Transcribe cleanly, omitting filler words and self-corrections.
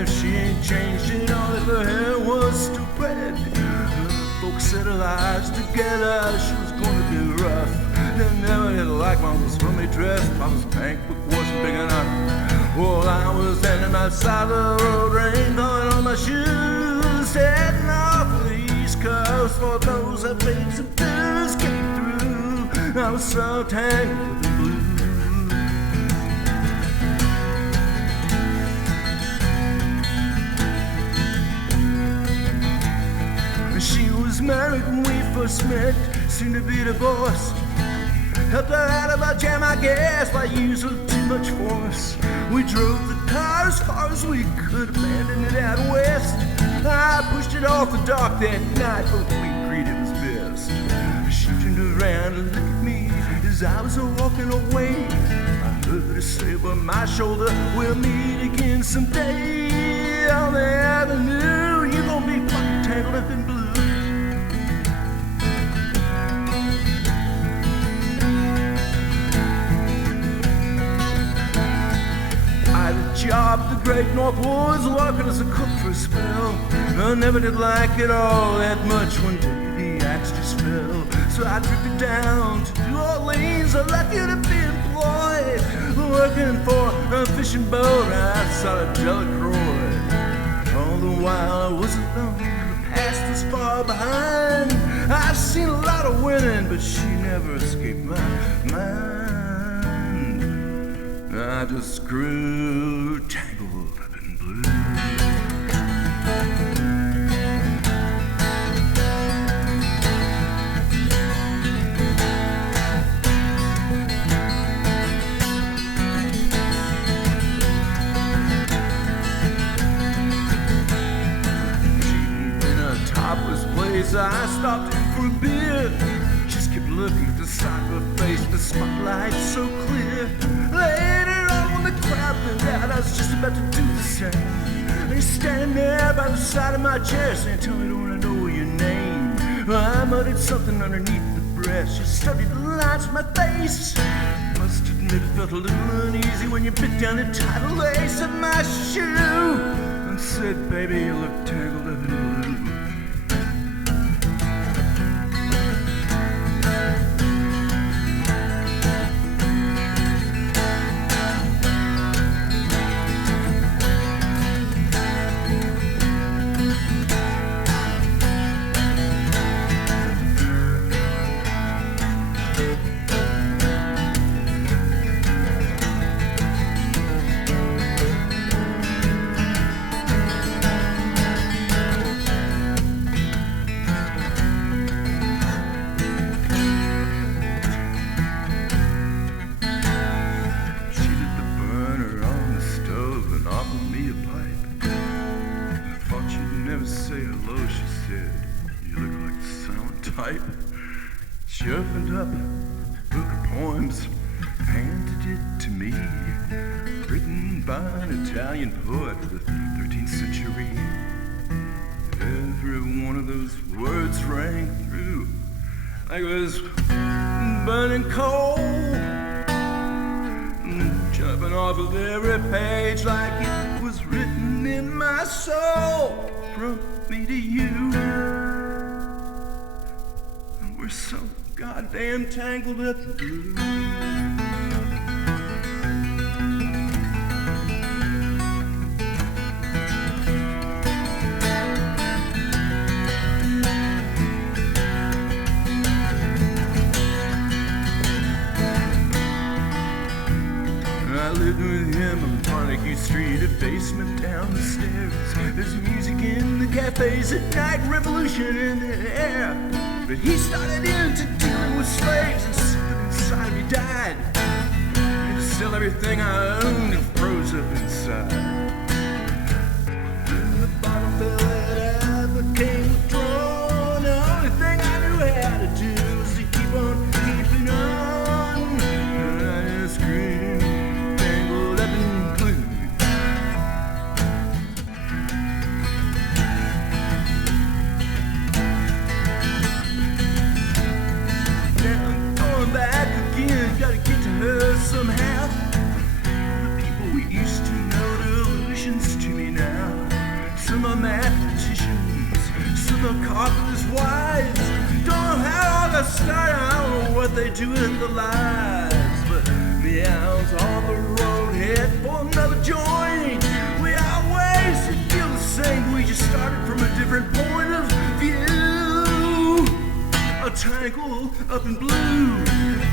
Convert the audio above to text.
if she ain't changed at all, if her hair was still red. Folks said her lives together, she was gonna be rough. They never did like Mama's homely dress. Mama's bank book wasn't big enough. Well, I was standing outside the road, rain falling on my shoes, heading off the East Coast for those that paid some dues came through. I was so tangled in blue. She was married when we first met, soon to be divorced. Helped her out of a jam, I guess, by using too much force. We drove the car as far as we could, abandoned it out west. I pushed it off the dock that night, but we agreed it was best. She turned around and looked at me as I was walking away. I heard her say over my shoulder, we'll meet again someday on the avenue. You're gonna be fucking tangled up in blue. Job at the Great North Woods, working as a cook for a spell. I never did like it all that much. One day the axe just fell, so I drifted down to New Orleans, lucky to be employed, working for a fishing boat outside of Delacroix. All the while I was alone, the past was far behind. I've seen a lot of women, but she never escaped my mind. I just grew tangled up in blue. In a topless place, I stopped in for a beer. Just kept looking at the side of her face, the spotlight so clear. Later on when the crowd thinned out, I was just about to do the same. And he's standing there by the side of my chair saying, tell me, don't I know your name? Well, I muttered something underneath the breath. She studied the lines of my face. Must admit it felt a little uneasy when you bit down the tight lace of my shoe and said, baby, you look tangled up in blue. She opened up a book of poems, handed it to me, written by an Italian poet of the 13th century. Every one of those words rang through like it was burning coal, jumping off of every page like it was written in my soul. From me to you, we're so goddamn tangled up in blue. I lived with him on Montague Street, a basement down the stairs. There's music in the cafes at night, revolution in the air. But he started into dealing with slaves, and something inside of me died. I had to sell everything I owned and froze up inside. When the bottom fell out, I became withdrawn. The only thing I knew how to do was to keep on keeping on. And I just screamed, tangled up in blue. Back again, gotta get to her somehow. The people we used to know to fatherless wives. Don't know how all got started, I don't know what they do in their lives. But me hounds on the road, head for another joint. We always feel the same, we just started from a different point of view. A tangle up in blue.